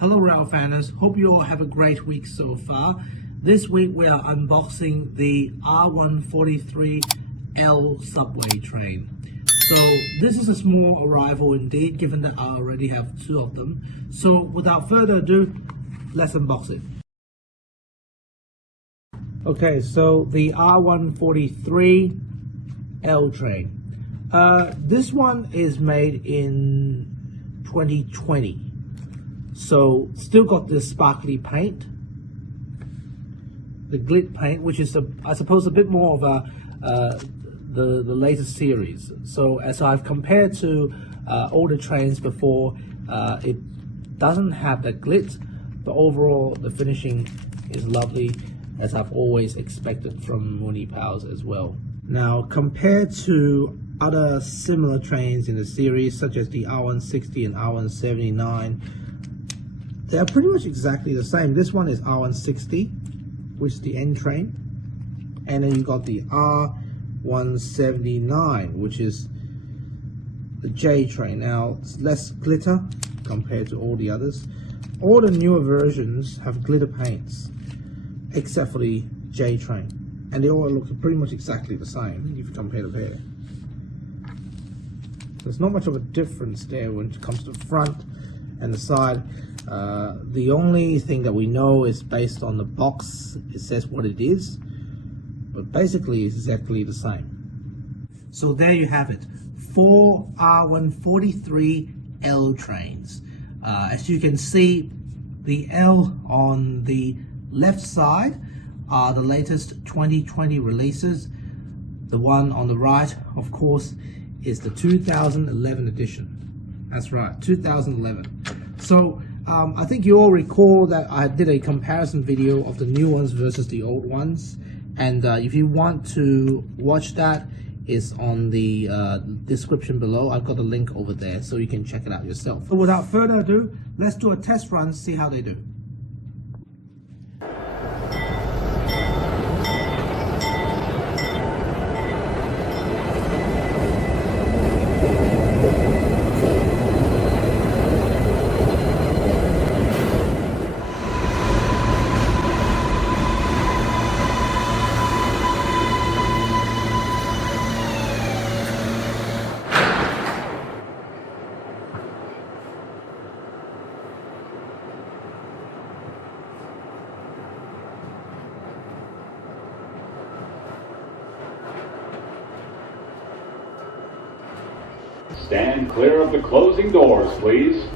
Hello rail fans, hope you all have a great week so far. This week we are unboxing the R143 L subway train. So this is a small arrival indeed, given that I already have two of them. So without further ado, let's unbox it. Okay, so the R143 L Train. This one is made in 2020. So still got this sparkly paint, the glit paint, which is I suppose a bit more of the latest series. So as I've compared to older trains before, it doesn't have that glit, but overall the finishing is lovely, as I've always expected from Munipals as well. Now, compared to other similar trains in the series, such as the R160 and R179, they are pretty much exactly the same. This one is R160, which is the N train, and then you got the R179, which is the J train. Now, it's less glitter compared to all the others. All the newer versions have glitter paints, except for the J train, and they all look pretty much exactly the same if you compare the pair. There's not much of a difference there when it comes to the front and the side. The only thing that we know is based on the box. It says what it is, but basically it's exactly the same. So there you have it, 4 R143 L trains. As you can see, the L on the left side are the latest 2020 releases. The one on the right, of course, is the 2011 edition. That's right, 2011. So I think you all recall that I did a comparison video of the new ones versus the old ones, and if you want to watch that, it's on the description below. I've got a link over there so you can check it out yourself. So without further ado, let's do a test run, see how they do. Stand clear of the closing doors, please.